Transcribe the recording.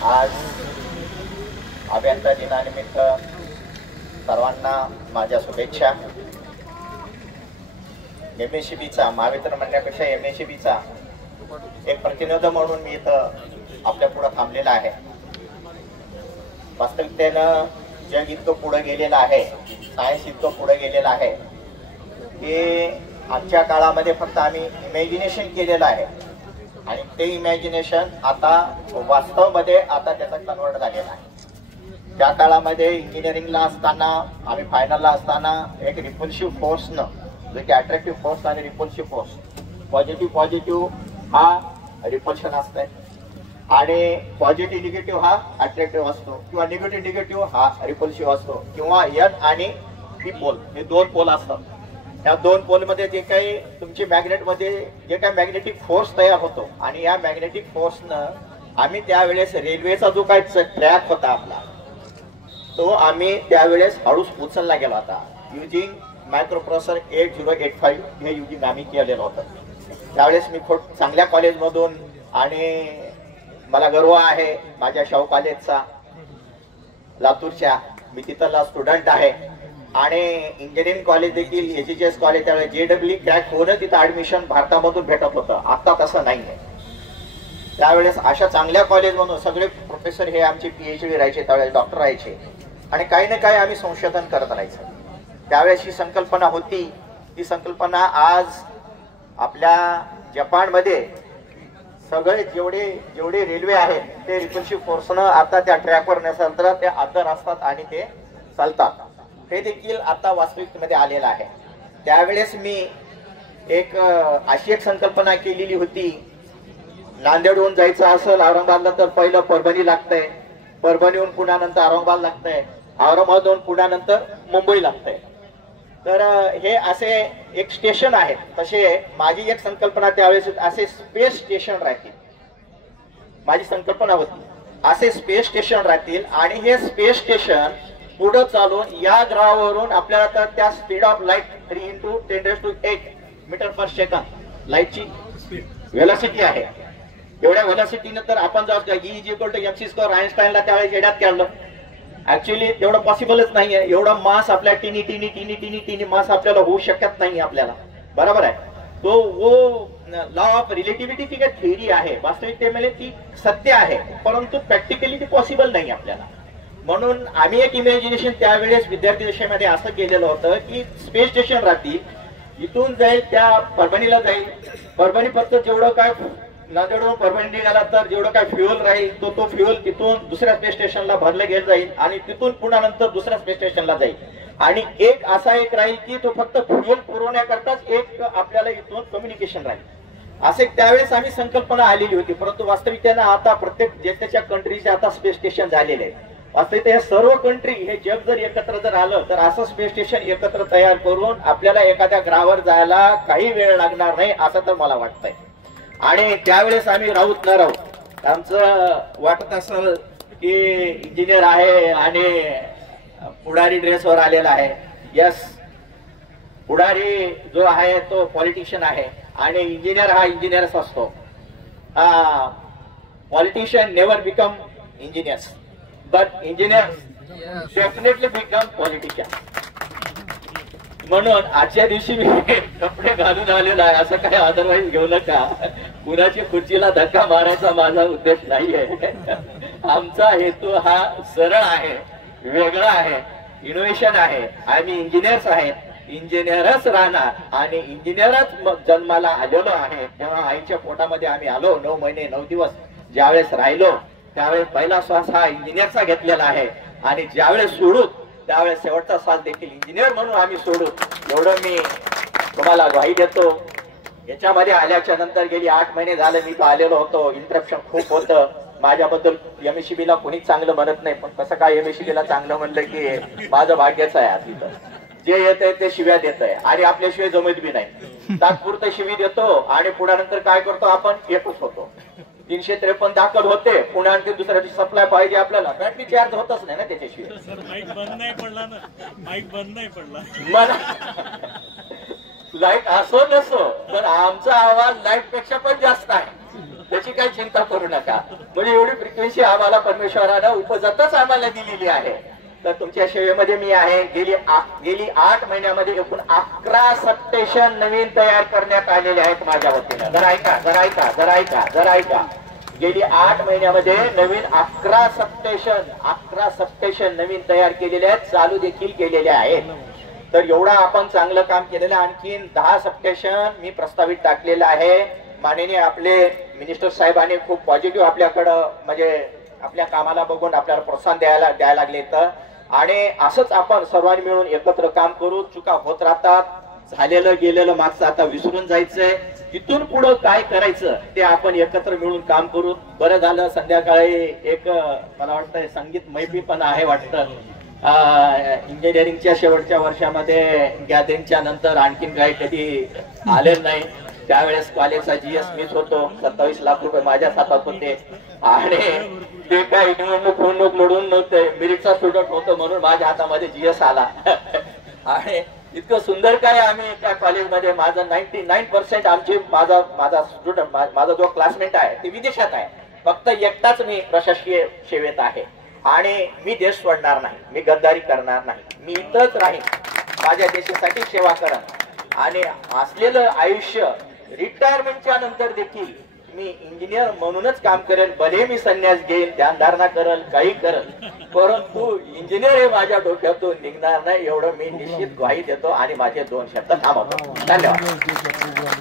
आज अभियंता दिनानिमित्त सर्वांना माझ्या शुभेच्छा। एमएससीबीचा महावितरण म्हणण्यापेक्षा एमएससीबीचा एक प्रतिनिधी म्हणून मी इथं आपल्या पुढे थांबलेला आहे। वास्तविकतेनं जग इतकं पुढे गेलेलं आहे, सायन्स इतकं पुढे गेलेलं आहे की आजच्या काळामध्ये फक्त आम्ही इमॅजिनेशन केलेलं आहे आणि ते इमॅजिनेशन आता वास्तवमध्ये आता त्याचा कन्वर्ट झालेला आहे। त्या काळामध्ये इंजिनिअरिंगला असताना आम्ही फायनलला असताना एक रिपल्सिव्ह फोर्सनं जो की अट्रॅक्टिव्ह फोर्स आणि रिपल्सिव्ह फोर्स पॉझिटिव्ह हा रिपल्शन असतंय आणि पॉझिटिव्ह निगेटिव्ह हा अट्रॅक्टिव्ह असतो किंवा निगेटिव्ह हा रिपल्सिव्ह असतो किंवा एन आणि पी पोल हे दोन पोल असतात। या दोन पोल मध्ये जे काही तुमची मॅग्नेट मध्ये जे काही मॅग्नेटिक फोर्स तयार होतो आणि या मॅग्नेटिक फोर्सनं आम्ही त्यावेळेस रेल्वेचा जो काही ट्रॅक होता आपला तो आम्ही त्यावेळेस हळूच उचलला गेला होता युजिंग मायक्रोप्रोसेसर 8085 हे युजिंग आम्ही केलेलं होतं। त्यावेळेस मी खूप चांगल्या कॉलेजमधून आणि मला गर्व आहे माझ्या शाहू कॉलेजचा लातूरच्या, मी तिथला स्टुडंट आहे आणि इंजिनिअरिंग कॉलेज देखील एचएचएस कॉलेज त्यावेळेस जेडब्ल्यू क्रॅक होणं तिथं ऍडमिशन भारतामधून भेटत होतं, आता तसं नाहीये। त्यावेळेस अशा चांगल्या कॉलेजमधून सगळे प्रोफेसर हे आमचे पीएचडी राहायचे, त्यावेळेस डॉक्टर राहायचे आणि काही ना काही आम्ही संशोधन करत राहायचं। त्यावेळेस ही संकल्पना होती, ती संकल्पना आज आपल्या जपानमध्ये सगळे जेवढे रेल्वे आहेत ते रिपल्सिव्ह फोर्सनं आता त्या ट्रॅकवर नसेल तर ते आदर असतात आणि ते चालतात, हे देखील आता वास्तविकतेमध्ये आलेलं आहे। त्यावेळेस मी एक अशी एक संकल्पना केलेली होती, नांदेडहून जायचं असेल औरंगाबादला तर पहिलं परभणी लागतंय, परभणीहून पुण्यानंतर औरंगाबाद लागतंय, औरंगाबादहून पुण्यानंतर मुंबई लागतंय, तर हे असे एक स्टेशन आहे। तसे माझी एक संकल्पना त्यावेळेस असे स्पेस स्टेशन राहतील, माझी संकल्पना होती असे स्पेस स्टेशन राहतील आणि हे स्पेस स्टेशन पुढे चालून या ग्रहावरून आपल्याला तर त्या speed of light 3 × 10⁸ metre per second लाईटची व्हेलॉसिटी आहे। एवढ्या व्हेलॉसिटीने तर आपण जर E=mc² आइन्स्टाईनला त्यावेळेस येड्यात काढलं, ऍक्च्युअली तेवढं पॉसिबलच नाहीये, एवढा मास आपल्या टिनी मास आपल्याला होऊ शकत नाही आपल्याला, बरोबर आहे। तो वो लॉ ऑफ रिलेटिव्हिटी ती काही थिअरी आहे, वास्तविकतेमध्ये ती सत्य आहे, परंतु प्रॅक्टिकली ती पॉसिबल नाही आपल्याला। म्हणून आम्ही एक इमॅजिनेशन त्यावेळेस विद्यार्थी दशेमध्ये असं केलेलं होतं की स्पेस स्टेशन राहतील, इथून जाईल त्या परभणीला जाईल, परभणी फक्त जेवढं काय नांदेडहून परभणी निघाला तर जेवढं काय फ्युएल राहील तो फ्युएल तिथून दुसऱ्या स्पेस स्टेशनला भरलं गेलं जाईल आणि तिथून पुन्हा नंतर दुसऱ्या स्पेस स्टेशनला जाईल आणि एक असा एक राहील की तो फक्त फ्युएल पुरवण्याकरताच एक आपल्याला इथून कम्युनिकेशन राहील। असे त्यावेळेस आम्ही संकल्पना आलेली होती, परंतु वास्तविकतेनं आता प्रत्येक देशाच्या कंट्रीचे आता स्पेस स्टेशन झालेले आहे। वास्तविकता हे सर्व कंट्री हे जग जर एकत्र जर आलं तर असं स्पेस स्टेशन एकत्र तयार करून आपल्याला एखाद्या ग्रहावर जायला काही वेळ लागणार नाही असं तर मला वाटतंय। आणि त्यावेळेस आम्ही राहूत न राहू आमचं वाटत असेल की इंजिनियर आहे आणि पुढारी ड्रेसवर आलेला आहे, यस, पुढारी जो आहे तो पॉलिटिशियन आहे आणि इंजिनियर हा इंजिनियरच असतो। Politician never become engineers but engineers definitely become politician. म्हणून आजच्या दिवशी मी कपडे घालून आलेला आहे, असं काही अदरवाईज घेऊ नका, कुणाची खुर्चीला धक्का मारायचा माझा उद्देश नाहीये। आमचा हेतू हा सरळ आहे, वेगळा आहे, इनोव्हेशन आहे। आम्ही इंजिनियर्स आहेत, इंजिनियरच राहणार आणि इंजिनियरच जन्माला आलेलो आहे। जेव्हा आईच्या पोटामध्ये आम्ही आलो 9 महिने 9 दिवस ज्यावेळेस राहिलो त्यावेळेस पहिला श्वास हा इंजिनियरचा घेतलेला आहे आणि ज्यावेळेस सोडू त्यावेळेस शेवटचा श्वास देखील इंजिनियर म्हणून आम्ही सोडू, एवढं मी तुम्हाला ग्वाही देतो। याच्यामध्ये आल्याच्या नंतर गेली 8 महिने झाले मी तो आलेलो होतो, इंटरप्शन खूप होतं माझ्याबद्दल। एमएससीबीला कोणीच चांगलं म्हणत नाही, पण कसं काय एमएससीबीला चांगलं म्हणलं की माझं भाग्यच आहे। तिथं जे येत आहे ते शिव्या देत आहे आणि आपल्याशिवाय जमत बी नाही, तात्पुरतं शिवी देतो आणि पुढे नंतर काय करतो आपण एकच होतो। 353 दाखल होते, पुन्हा आणखी दुसऱ्या दिवशी सप्लाय पाहिजे आपल्याला, बॅटरी चार्ज होतच नाही ना त्याच्याशिवाय। माईक बंद नाही पडला ना, माईक बंद नाही पडला मला लाईट असो नसो तर आमचा आवाज लाईट पेक्षा पण जास्त आहे। त्याची काही चिंता करू नका. म्हणजे एवढी फ्रिक्वेन्सी आम्हाला परमेश्वरानं उपजतच आम्हाला दिलेली आहे. तर तुमच्या सेवेमध्ये मी आहे. गेली 8 महिन्यामध्ये एकूण 11 सबस्टेशन नवीन तयार करण्यात आलेले आहेत माझ्या वतीनं. जरा ऐका. गेली 8 महिन्यामध्ये नवीन 11 सबस्टेशन नवीन तयार केलेले आहेत, चालू देखील केलेले आहेत. तर एवढा आपण चांगलं काम केलेलं. आणखीन 10 सबस्टेशन मी प्रस्तावित टाकलेलं आहे. माननीय आपले मिनिस्टर साहेबांनी खूप पॉझिटिव्ह आपल्याकडं म्हणजे आपल्या कामाला बघून आपल्याला प्रोत्साहन द्यायला लागले. तर आणि असंच आपण सर्वांनी मिळून एकत्र काम करू. चुका होत राहतात, झालेलं गेलेलं मागचं आता विसरून जायचंय. इथून पुढं काय करायचं ते आपण एकत्र मिळून काम करू. बरं झालं संध्याकाळी एक मला वाटतं संगीत मैफिल पण आहे वाटतं. इंजिनिअरिंगच्या शेवटच्या वर्षामध्ये गॅदरिंगच्या नंतर आणखीन काही कधी आलेलं नाही. त्यावेळेस कॉलेजचा GS मीच होतो. 27 लाख रुपये माझ्याच हातात होते आणि ते काही निवडणूक लढून नव्हते. मेरिटचा स्टुडंट होतो म्हणून माझ्या हातामध्ये GS आला. आणि इतकं सुंदर काय आम्ही त्या कॉलेजमध्ये माझं 99% आमची माझा स्टुडंट माझा जो क्लासमेट आहे ते विदेशात आहे. फक्त एकटाच मी प्रशासकीय सेवेत आहे. आणि मी देश सोडणार नाही, मी गद्दारी करणार नाही, मी इथंच राहीन, माझ्या देशासाठी सेवा करेन. आणि असलेलं आयुष्य रिटायरमेंटच्या नंतर देखील मी इंजिनियर म्हणूनच काम करेल. भले मी संन्यास घेईन, ध्यानधारणा करेल, काही करेल, परंतु इंजिनियर हे माझ्या डोक्यातून निघणार नाही एवढं मी निश्चित ग्वाही देतो. आणि माझे 2 शब्द थांबवतो. धन्यवाद.